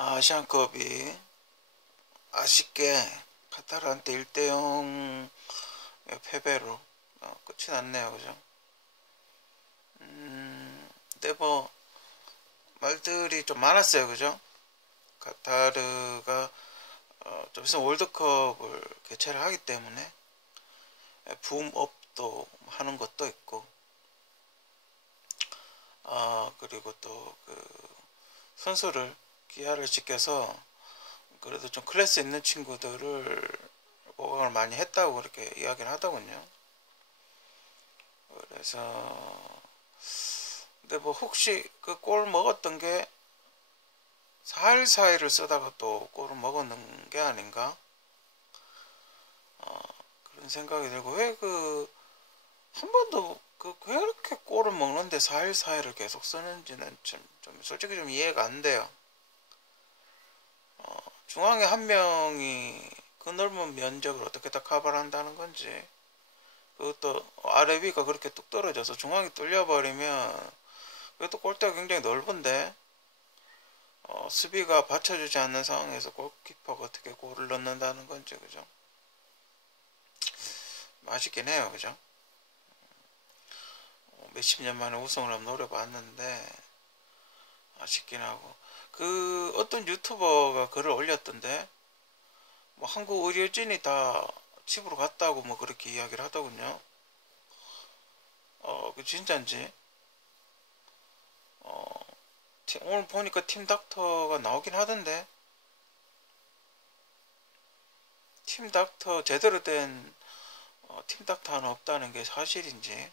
아시안컵이 아쉽게 카타르한테 1대0 패배로 끝이 났네요. 그죠? 근데 뭐 말들이 좀 많았어요. 그죠? 카타르가 좀 있으면 월드컵을 개최를 하기 때문에 붐업도 하는 것도 있고, 그리고 또 그 선수를 기아를 시켜서 그래도 좀 클래스 있는 친구들을 보강을 많이 했다고 그렇게 이야기를 하더군요. 그래서 근데 뭐 혹시 그 골 먹었던 게 4일 사이를 쓰다가 또 골을 먹었는 게 아닌가, 그런 생각이 들고, 왜 그 한 번도 왜 이렇게 골을 먹는데 4일 사이를 계속 쓰는지는 좀 솔직히 좀 이해가 안 돼요. 중앙에 한 명이 그 넓은 면적을 어떻게 다 커버를 한다는 건지, 그것도 아래 위가 그렇게 뚝 떨어져서 중앙이 뚫려버리면, 그것도 골대가 굉장히 넓은데 수비가 받쳐주지 않는 상황에서 골키퍼가 어떻게 골을 넣는다는 건지, 그죠? 맛있긴 해요. 그죠? 몇십 년 만에 우승을 한번 노려봤는데 아쉽긴 하고, 그 어떤 유튜버가 글을 올렸던데, 뭐 한국 의료진이 다 집으로 갔다고 뭐 그렇게 이야기를 하더군요. 그 진짠지. 오늘 보니까 팀 닥터가 나오긴 하던데, 팀 닥터 제대로 된 팀 닥터 하나 없다는 게 사실인지,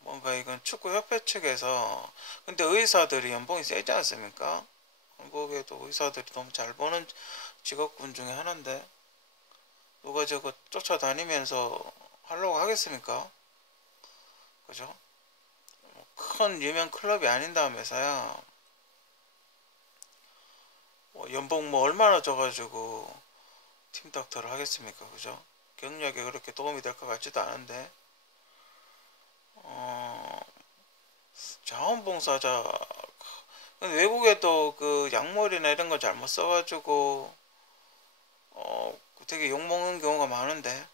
뭔가 이건 축구협회 측에서, 근데 의사들이 연봉이 세지 않습니까? 한국에도 의사들이 너무 잘 버는 직업군 중에 하나인데 누가 저거 쫓아다니면서 하려고 하겠습니까? 그죠? 큰 유명 클럽이 아닌 다음에서야 뭐 연봉 뭐 얼마나 줘가지고 팀 닥터를 하겠습니까? 그죠? 경력에 그렇게 도움이 될 것 같지도 않은데, 자원봉사자, 근데 외국에도 그 약물이나 이런 거 잘못 써가지고 되게 욕먹는 경우가 많은데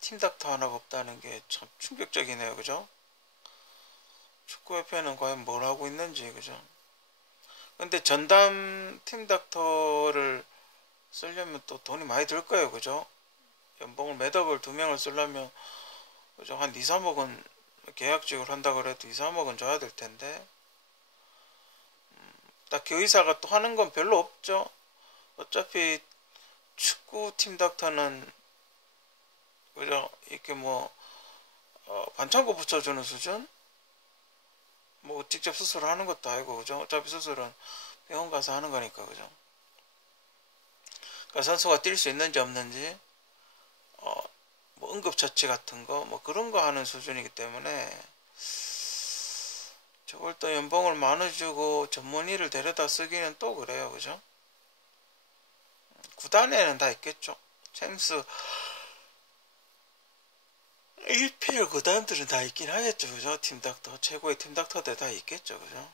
팀 닥터 하나가 없다는 게 참 충격적이네요. 그죠? 축구협회는 과연 뭘 하고 있는지. 그죠? 근데 전담 팀 닥터를 쓰려면 또 돈이 많이 들 거예요. 그죠? 연봉을 매덕을 2명을 쓰려면, 그죠? 한 2, 3억은 계약직을 한다 그래도 2, 3억은 줘야 될 텐데, 딱히 의사가 또 하는 건 별로 없죠. 어차피 축구 팀 닥터는, 그죠? 이렇게 뭐 반창고 붙여주는 수준? 뭐 직접 수술을 하는 것도 아니고, 그죠? 어차피 수술은 병원 가서 하는 거니까. 그죠? 그러니까 선수가 뛸 수 있는지 없는지, 뭐 응급처치 같은 거 뭐 그런 거 하는 수준이기 때문에, 저걸 또 연봉을 많이 주고 전문의를 데려다 쓰기는 또 그래요. 그죠? 구단에는 다 있겠죠. 챔스 1필 구단들은 다 있긴 하겠죠. 그죠? 팀 닥터, 최고의 팀 닥터들 다 있겠죠. 그죠?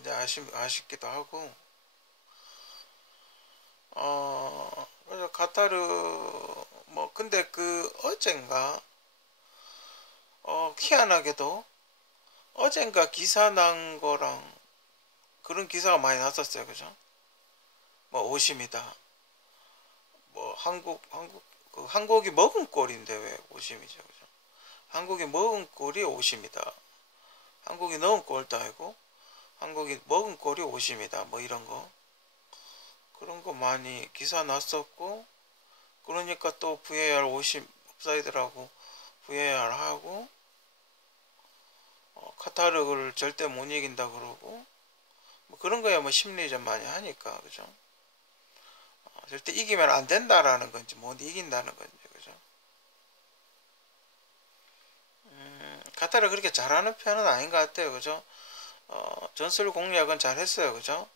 이제 아쉽기도 하고, 그래서 카타르, 뭐 근데 그 어젠가, 희한하게도 어젠가 기사 난 거랑 그런 기사가 많이 났었어요. 그죠? 뭐 오심이다. 뭐 한국이 먹은 꼴인데 왜 오심이죠? 그죠? 한국이 먹은 꼴이 오심이다. 한국이 넣은 꼴도 아니고 한국이 먹은 꼴이 오심이다. 뭐 이런 거, 그런 거 많이 기사 났었고, 그러니까 또 VAR 오심 옵사이드라고 VAR 하고, 카타르를 절대 못 이긴다 그러고, 뭐 그런 거야 뭐 심리전 많이 하니까. 그죠? 절대 이기면 안 된다라는 건지 못 이긴다는 건지. 그죠? 카타르 그렇게 잘하는 편은 아닌 것 같아요. 그죠? 전술 공략은 잘 했어요. 그죠?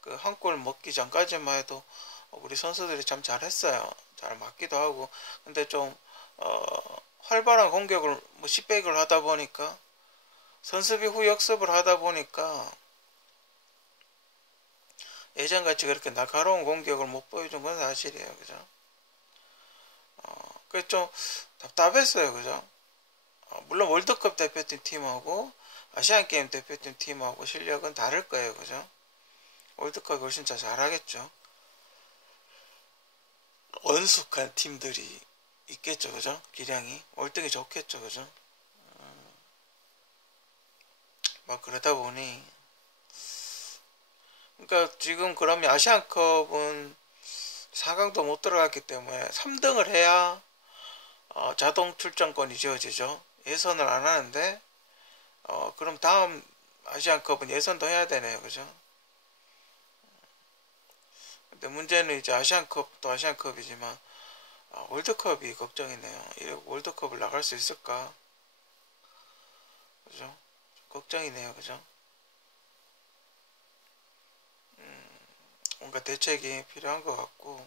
그 한 골 먹기 전까지만 해도 우리 선수들이 참 잘했어요. 잘 맞기도 하고. 근데 좀 활발한 공격을 뭐 10백을 하다 보니까 선수비 후 역습을 하다 보니까 예전같이 그렇게 날카로운 공격을 못 보여준 건 사실이에요. 그죠? 그게 좀 답답했어요. 그죠? 물론 월드컵 대표팀 팀하고 아시안게임 대표팀 팀하고 실력은 다를 거예요. 그죠? 월드컵이 훨씬 더 잘하겠죠. 원숙한 팀들이 있겠죠. 그죠? 기량이 월등히 좋겠죠. 그죠? 막 그러다 보니 그러니까 지금 그러면 아시안컵은 4강도 못 들어갔기 때문에 3등을 해야 자동 출전권이 지어지죠. 예선을 안 하는데 그럼 다음 아시안컵은 예선도 해야 되네요. 그죠? 근데 문제는 이제 아시안컵도 아시안컵이지만 월드컵이 걱정이네요. 월드컵을 나갈 수 있을까? 그죠? 걱정이네요. 그죠? 뭔가 대책이 필요한 것 같고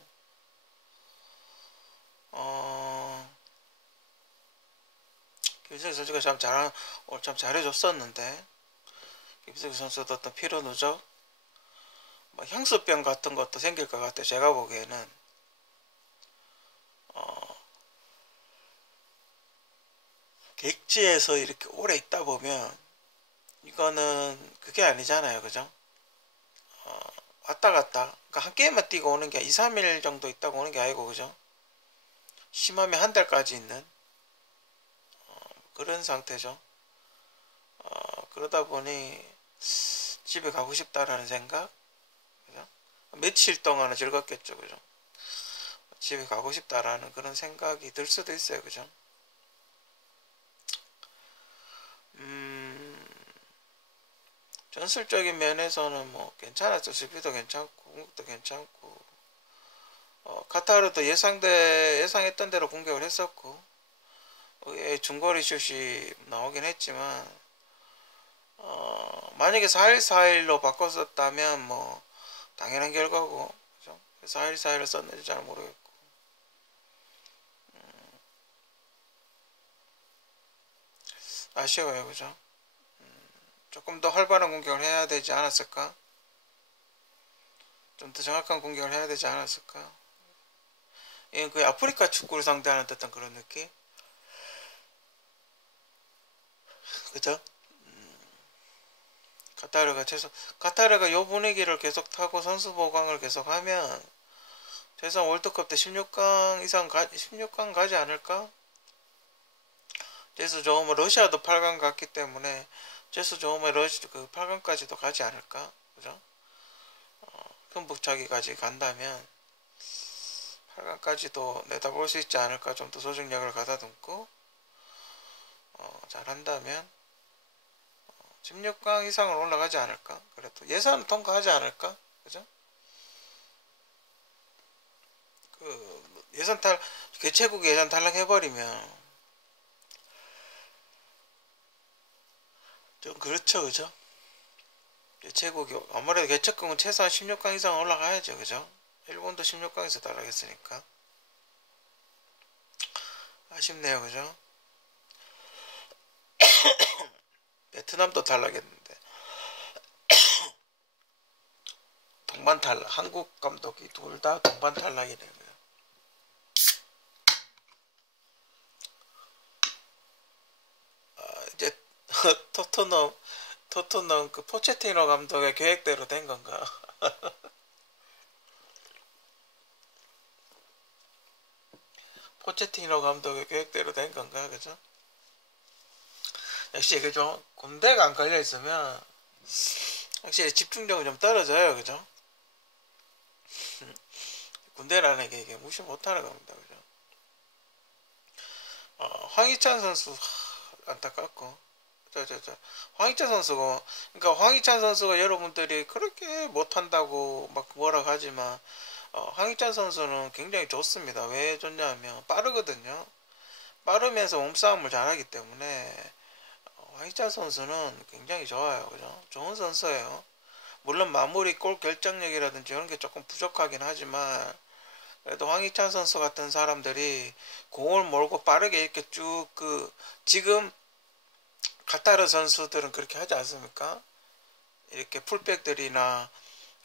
김승희 선수가 오늘 참 잘해줬었는데 김승희 선수도 어떤 피로 누적 뭐 향수병 같은 것도 생길 것 같아요. 제가 보기에는 객지에서 이렇게 오래 있다 보면 이거는 그게 아니잖아요. 그죠? 왔다 갔다 그러니까 한 게임만 뛰고 오는 게 2, 3일 정도 있다고 오는 게 아니고 그죠? 심하면 한 달까지 있는 그런 상태죠. 그러다 보니 집에 가고 싶다라는 생각 그죠? 며칠 동안은 즐겁겠죠. 그죠? 집에 가고 싶다라는 그런 생각이 들 수도 있어요. 그죠? 전술적인 면에서는 뭐 괜찮았죠. 수비도 괜찮고 공격도 괜찮고 카타르도 예상했던 대로 공격을 했었고 중거리 슛이 나오긴 했지만 만약에 4-1-4-1로 바꿨었다면 뭐 당연한 결과고 그죠? 4-1-4-1을 썼는지 잘 모르겠고 아쉬워요. 그죠? 조금 더 활발한 공격을 해야 되지 않았을까? 좀 더 정확한 공격을 해야 되지 않았을까? 이건 거의 아프리카 축구를 상대하는 듯한 그런 느낌? 그죠? 카타르가 요 분위기를 계속 타고 선수 보강을 계속 하면 최소한 월드컵 때 16강 가지 않을까? 재수 좋으면 러시아도 8강 갔기 때문에 재수 좋으면 그 8강까지도 가지 않을까? 그죠? 흠북차기까지 간다면 8강까지도 내다볼 수 있지 않을까? 좀 더 조직력을 가다듬고 잘한다면 16강 이상을 올라가지 않을까? 그래도 예선은 통과하지 않을까? 그죠? 개최국 예선 탈락해버리면 좀 그렇죠. 그죠? 개최국이 아무래도 개최국은 최소한 16강 이상 올라가야죠. 그죠? 일본도 16강에서 탈락했으니까 아쉽네요. 그죠? 베트남도 탈락했는데 동반 탈락 한국 감독이 둘 다 동반 탈락이네요. 이제 토트넘 그 포체티노 감독의 계획대로 된 건가? 포체티노 감독의 계획대로 된 건가? 그죠? 역시 그죠? 군대가 안 걸려 있으면 확실히 집중력은 좀 떨어져요. 그죠? 군대라는 게 이게 무시 못하는 겁니다. 그죠? 황희찬 선수 안타깝고 황희찬 선수가 그러니까 황희찬 선수가 여러분들이 그렇게 못한다고 막 뭐라 하지만 황희찬 선수는 굉장히 좋습니다. 왜 좋냐면 빠르거든요. 빠르면서 몸싸움을 잘하기 때문에 황희찬 선수는 굉장히 좋아요. 그죠? 좋은 선수예요. 물론 마무리 골 결정력이라든지 이런 게 조금 부족하긴 하지만 그래도 황희찬 선수 같은 사람들이 공을 몰고 빠르게 이렇게 쭉 지금 카타르 선수들은 그렇게 하지 않습니까? 이렇게 풀백들이나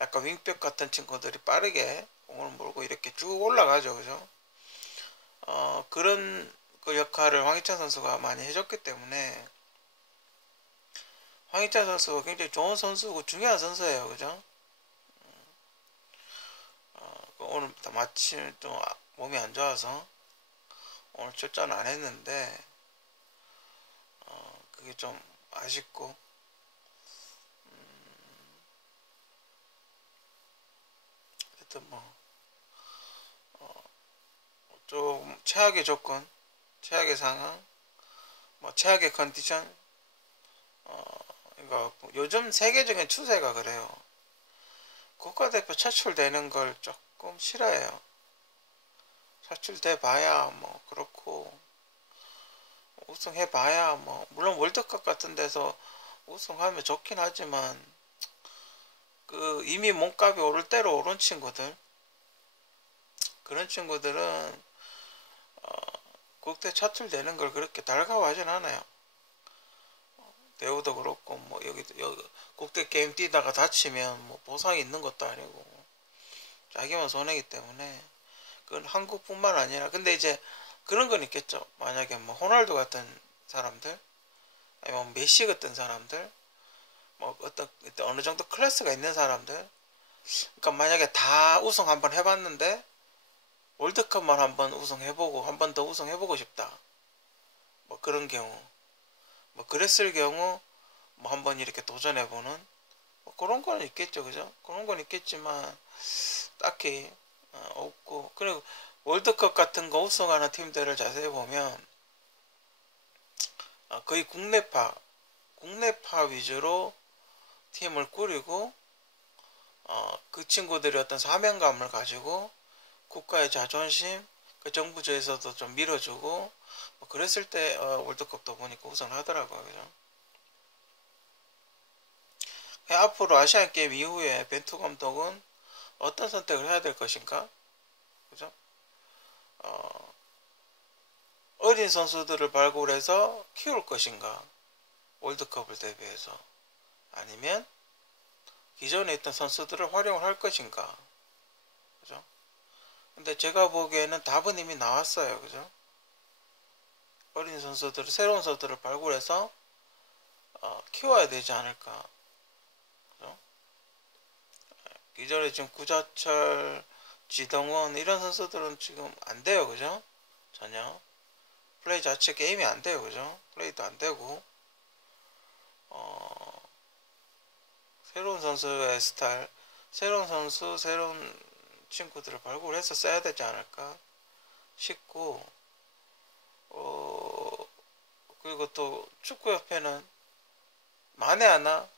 약간 윙백 같은 친구들이 빠르게 공을 몰고 이렇게 쭉 올라가죠, 그죠? 그런 그 역할을 황희찬 선수가 많이 해줬기 때문에 황희찬 선수가 굉장히 좋은 선수고 중요한 선수예요, 그죠? 오늘 마침 좀 몸이 안 좋아서 오늘 출전 안 했는데 그게 좀 아쉽고 하여튼 뭐 좀 최악의 조건, 최악의 상황, 뭐 최악의 컨디션, 그러니까 요즘 세계적인 추세가 그래요. 국가대표 차출되는 걸 조금 싫어해요. 차출돼 봐야 뭐 그렇고 우승해 봐야 뭐 물론 월드컵 같은 데서 우승하면 좋긴 하지만 이미 몸값이 오를 대로 오른 친구들, 그런 친구들은 국대 차출되는 걸 그렇게 달가워하진 않아요. 대우도 그렇고 뭐 여기 국대 게임 뛰다가 다치면 뭐 보상이 있는 것도 아니고 자기만 손해기 때문에 그건 한국뿐만 아니라 근데 이제 그런 건 있겠죠. 만약에 뭐 호날두 같은 사람들 아니면 메시 같은 사람들 뭐 어떤 어느 정도 클래스가 있는 사람들, 그러니까 만약에 다 우승 한번 해봤는데 월드컵만 한번 우승해보고 한 번 더 우승해보고 싶다, 뭐 그런 경우, 뭐 그랬을 경우 뭐 한번 이렇게 도전해보는 뭐 그런 건 있겠죠, 그죠? 그런 건 있겠지만 딱히 없고, 그리고 월드컵 같은 거 우승하는 팀들을 자세히 보면 거의 국내파 위주로 팀을 꾸리고 그 친구들이 어떤 사명감을 가지고 국가의 자존심, 그 정부조에서도 좀 밀어주고 뭐 그랬을 때 월드컵도 보니까 우승하더라고요, 그죠? 앞으로 아시안 게임 이후에 벤투 감독은 어떤 선택을 해야 될 것인가, 그죠? 어린 선수들을 발굴해서 키울 것인가, 월드컵을 대비해서, 아니면 기존에 있던 선수들을 활용을 할 것인가, 그죠? 근데 제가 보기에는 답은 이미 나왔어요, 그죠? 어린 선수들을, 새로운 선수들을 발굴해서 키워야 되지 않을까, 그죠? 기존에 지금 구자철, 지동원 이런 선수들은 지금 안 돼요, 그죠? 전혀 플레이 자체 게임이 안 돼요, 그죠? 플레이도 안 되고 새로운 선수의 스타일, 새로운 선수, 새로운 친구들을 발굴해서 써야 되지 않을까 싶고, 그리고 또 축구협회는 만에 하나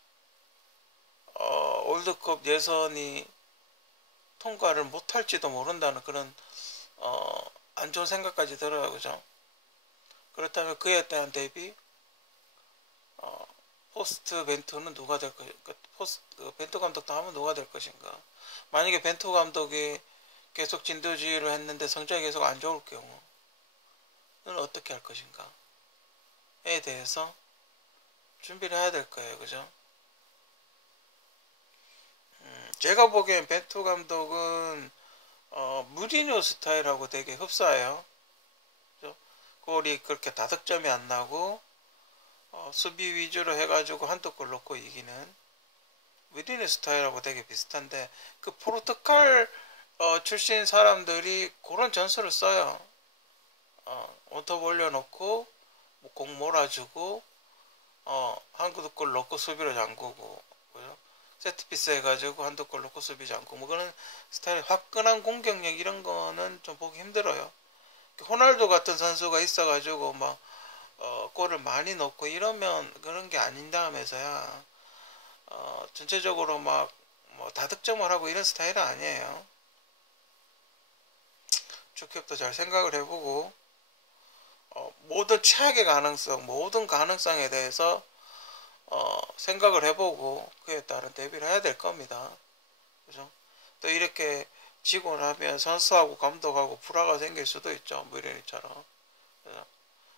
월드컵 예선이 통과를 못할지도 모른다는 그런 안 좋은 생각까지 들어요, 그죠? 그렇다면 그에 대한 대비 포스트 벤투는 누가 될 것인가, 벤투 감독도 하면 누가 될 것인가, 만약에 벤투 감독이 계속 진두지휘를 했는데 성적이 계속 안 좋을 경우는 어떻게 할 것인가에 대해서 준비를 해야 될 거예요, 그죠? 제가 보기엔 벤투 감독은 무리뉴 스타일하고 되게 흡사해요. 그죠? 골이 그렇게 다득점이 안 나고 수비 위주로 해가지고 한두 골 넣고 이기는 무리뉴 스타일하고 되게 비슷한데, 그 포르투갈 출신 사람들이 그런 전술을 써요. 원톱 올려놓고 뭐 공 몰아주고 한두 골 넣고 수비로 잠그고, 그죠? 세트피스 해가지고 한두 골 넣고 수비 잠그고, 뭐 그런 스타일, 화끈한 공격력 이런 거는 좀 보기 힘들어요. 호날두 같은 선수가 있어가지고 막 골을 많이 넣고 이러면 그런 게 아닌다 하면서야 전체적으로 막 뭐 다득점을 하고 이런 스타일은 아니에요. 축협도 잘 생각을 해보고 모든 최악의 가능성, 모든 가능성에 대해서 생각을 해보고 그에 따른 대비를 해야 될 겁니다. 그죠? 또 이렇게 지고 나면 선수하고 감독하고 불화가 생길 수도 있죠. 무리니처럼.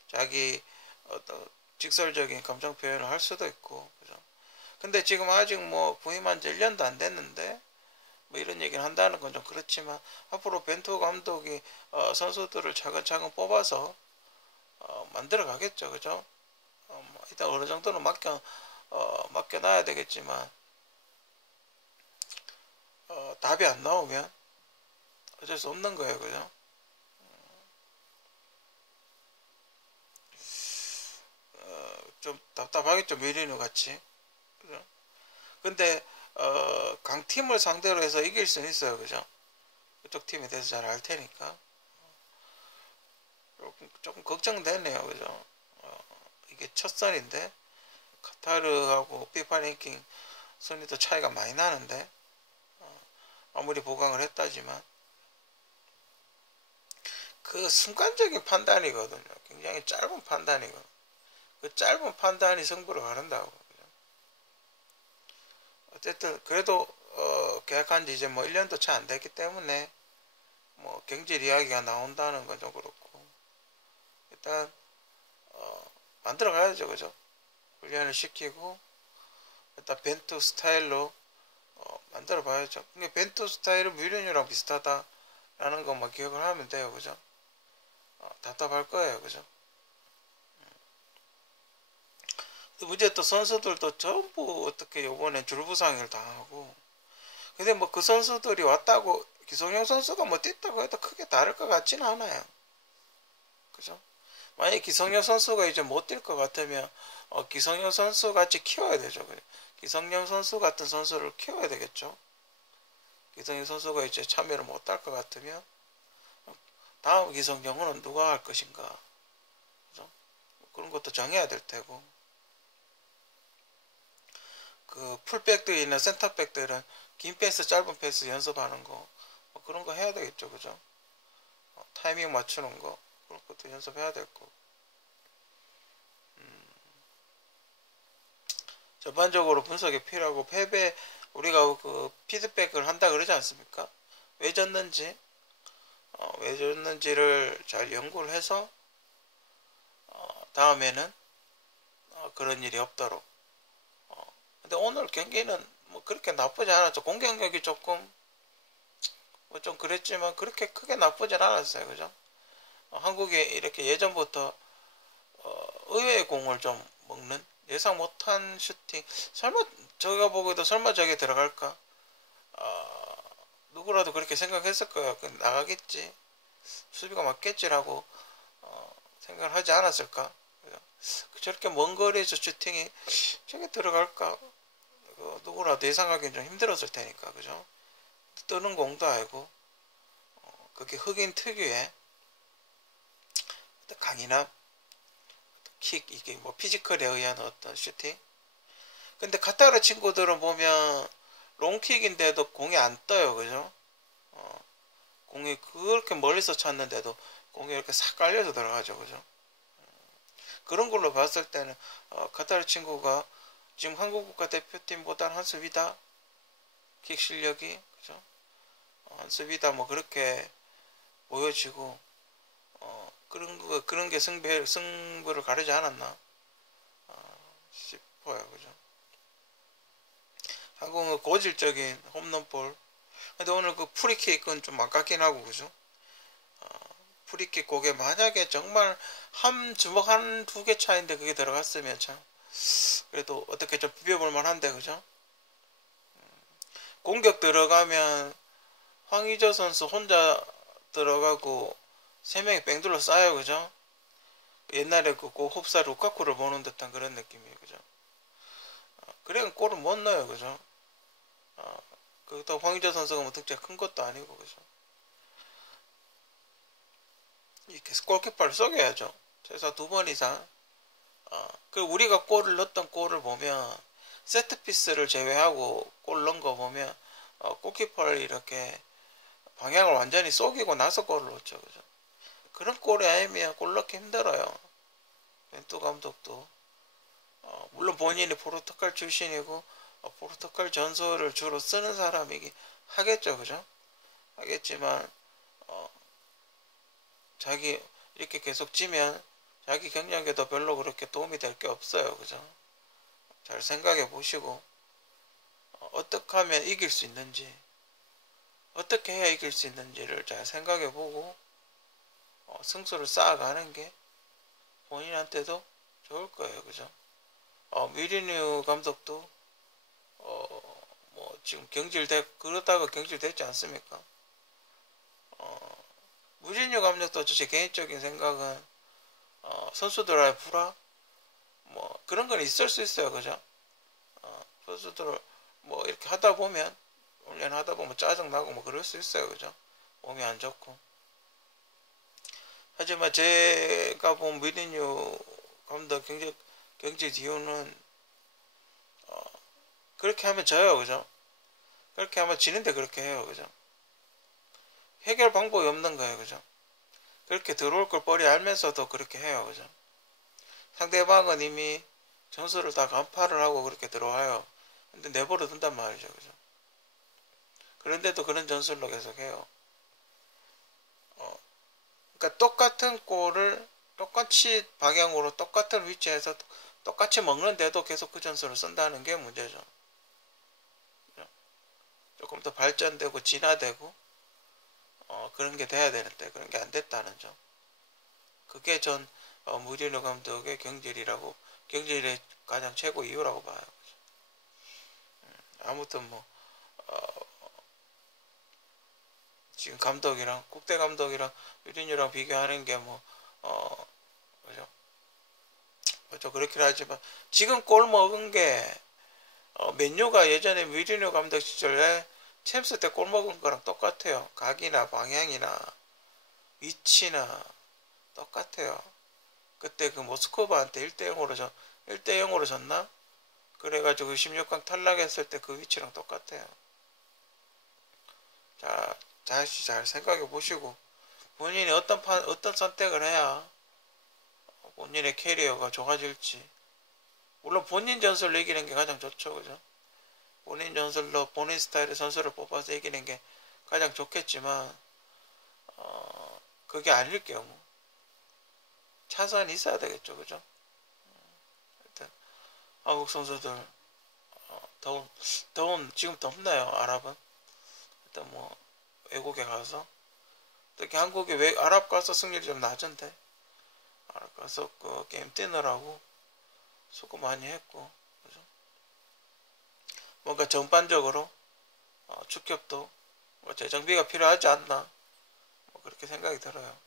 자기 어떤 직설적인 감정 표현을 할 수도 있고, 그죠? 근데 지금 아직 뭐 부임한 지 1년도 안 됐는데 뭐 이런 얘기를 한다는 건 좀 그렇지만 앞으로 벤투 감독이 선수들을 차근차근 뽑아서 만들어 가겠죠, 그죠? 뭐 일단 어느 정도는 맡겨놔야 되겠지만 답이 안 나오면 어쩔 수 없는 거예요, 그죠? 좀 답답하겠죠, 메리노 같이, 그죠? 근데 강팀을 상대로 해서 이길 수는 있어요, 그죠? 그쪽 팀에 대해서 잘 알 테니까 조금 걱정되네요, 그죠? 이게 첫 선인데 카타르하고 피파 랭킹 순위도 차이가 많이 나는데 아무리 보강을 했다지만 그 순간적인 판단이거든요. 굉장히 짧은 판단이거든요. 그 짧은 판단이 승부를 가른다고. 어쨌든 그래도 계약한 지 이제 뭐 1년도 채 안 됐기 때문에 뭐 경질 이야기가 나온다는 건 좀 그렇고 일단 만들어 가야죠, 그죠? 훈련을 시키고 일단 벤투 스타일로 만들어 봐야죠. 근데 벤투 스타일은 뮤리뉴랑 비슷하다라는 것만 기억을 하면 돼요, 그죠? 답답할 거예요, 그죠? 문제 또 선수들도 전부 어떻게 요번에 줄부상을 당하고 근데 뭐 그 선수들이 왔다고 기성용 선수가 뭐 뛰었다고 해도 크게 다를 것 같지는 않아요, 그죠? 만약에 기성용 선수가 이제 못 뛸 것 같으면 기성용 선수 같이 키워야 되죠. 기성용 선수 같은 선수를 키워야 되겠죠. 기성용 선수가 이제 참여를 못 할 것 같으면 다음 기성용은 누가 할 것인가, 그죠? 그런 것도 정해야 될 테고 그 풀백들이나 센터백들은 긴 패스 짧은 패스 연습하는 거 뭐 그런 거 해야 되겠죠, 그죠? 타이밍 맞추는 거 그런 것도 연습해야 될 거고 전반적으로 분석이 필요하고 패배 우리가 그 피드백을 한다 그러지 않습니까? 왜 졌는지 왜 졌는지를 잘 연구를 해서 다음에는 그런 일이 없도록 근데 오늘 경기는 뭐 그렇게 나쁘지 않았죠. 공격력이 조금 뭐 좀 그랬지만 그렇게 크게 나쁘진 않았어요, 그죠? 한국이 이렇게 예전부터 의외의 공을 좀 먹는 예상 못한 슈팅 설마 저가 보고도 설마 저게 들어갈까 누구라도 그렇게 생각했을 거야. 나가겠지 수비가 맞겠지라고 생각을 하지 않았을까. 저렇게 먼 거리에서 슈팅이 저게 들어갈까 누구라도 예상하기는 좀 힘들었을 테니까, 그죠? 뜨는 공도 알고 그게 흑인 특유의 강인함 킥 이게 뭐 피지컬에 의한 어떤 슈팅 근데 카타르 친구들은 보면 롱킥인데도 공이 안 떠요, 그죠? 공이 그렇게 멀리서 찼는데도 공이 이렇게 싹 깔려서 들어가죠, 그죠? 그런 걸로 봤을 때는 카타르 친구가 지금 한국 국가대표팀보다는 한 수비다 킥 실력이, 그죠? 한 수비다 뭐 그렇게 보여지고 그런 게 승부를 가르지 않았나 싶어요, 그죠? 한국은 고질적인 홈런볼 근데 오늘 그 프리킥은 좀 아깝긴 하고, 그죠? 프리킥 그게 만약에 정말 한 주먹 한 두 개 차인데 그게 들어갔으면 참 그래도 어떻게 좀 비벼볼 만한데, 그죠? 공격 들어가면 황의조 선수 혼자 들어가고 세 명이 뺑둘러 싸요, 그죠? 옛날에 그 홉사 루카쿠를 보는 듯한 그런 느낌이에요, 그죠? 그래 골을 못 넣어요, 그죠? 그렇다고 황의조 선수가 뭐 득점 큰 것도 아니고, 그죠? 이렇게 골키퍼를 속여야죠. 최소 2번 이상. 그 우리가 골을 넣었던 골을 보면 세트피스를 제외하고 골 넣은 거 보면 골키퍼를 이렇게 방향을 완전히 속이고 나서 골을 넣죠, 그죠? 그런 골이 아니면 골 넣기 힘들어요. 벤투 감독도 물론 본인이 포르투갈 출신이고 포르투갈 전술을 주로 쓰는 사람이긴 하겠죠, 그죠? 하겠지만 자기 이렇게 계속 지면 자기 경력에도 별로 그렇게 도움이 될 게 없어요. 그죠? 잘 생각해 보시고 어떻게 하면 이길 수 있는지, 어떻게 해야 이길 수 있는지를 잘 생각해 보고 승수를 쌓아가는 게 본인한테도 좋을 거예요. 그죠? 미리뉴 감독도 뭐 지금 그러다가 경질됐지 않습니까? 무리뉴 감독도 제 개인적인 생각은 선수들의 불화 뭐 그런 건 있을 수 있어요. 그죠? 선수들 뭐 이렇게 하다 보면 훈련하다 보면 짜증 나고 뭐 그럴 수 있어요. 그죠? 몸이 안 좋고. 하지만 제가 본 무리뉴 감독 경질 이유는 그렇게 하면 져요. 그죠? 그렇게 하면 지는데 그렇게 해요. 그죠? 해결 방법이 없는 거예요. 그죠? 그렇게 들어올 걸 뻔히 알면서도 그렇게 해요. 그죠? 상대방은 이미 점수를 다 간파를 하고 그렇게 들어와요. 근데 내버려 둔단 말이죠. 그죠? 그런데도 그런 전술로 계속 해요. 그러니까 똑같은 골을 똑같이 방향으로 똑같은 위치에서 똑같이 먹는데도 계속 그 전술을 쓴다는 게 문제죠. 조금 더 발전되고 진화되고 그런 게 돼야 되는데 그런 게 안 됐다는 점. 그게 전 무리뉴 감독의 경질의 가장 최고 이유라고 봐요. 아무튼 뭐 지금 감독이랑 국대 감독이랑 무리뉴랑 비교하는 게 뭐 그죠? 그렇죠. 그렇긴 하지만 지금 골 먹은 게 맨유가 예전에 무리뉴 감독 시절에 챔스 때 골 먹은 거랑 똑같아요. 각이나 방향이나 위치나 똑같아요. 그때 그 모스크바한테 1대0으로 졌나? 그래가지고 16강 탈락했을 때 그 위치랑 똑같아요. 자, 다시 잘 생각해 보시고 본인이 어떤 선택을 해야 본인의 캐리어가 좋아질지. 물론 본인 전술로 이기는 게 가장 좋죠. 그죠? 본인 전술로 본인 스타일의 선수를 뽑아서 이기는 게 가장 좋겠지만 그게 아닐 경우 차선이 있어야 되겠죠. 그죠? 하여튼 한국 선수들 지금 덥나요? 아랍은? 일단 뭐 외국에 가서 특히 한국에 아랍 가서 승률이 좀 낮은데 아랍 가서 그 게임 뛰느라고 수고 많이 했고 그죠? 뭔가 전반적으로 축협도 뭐 재정비가 필요하지 않나 뭐 그렇게 생각이 들어요.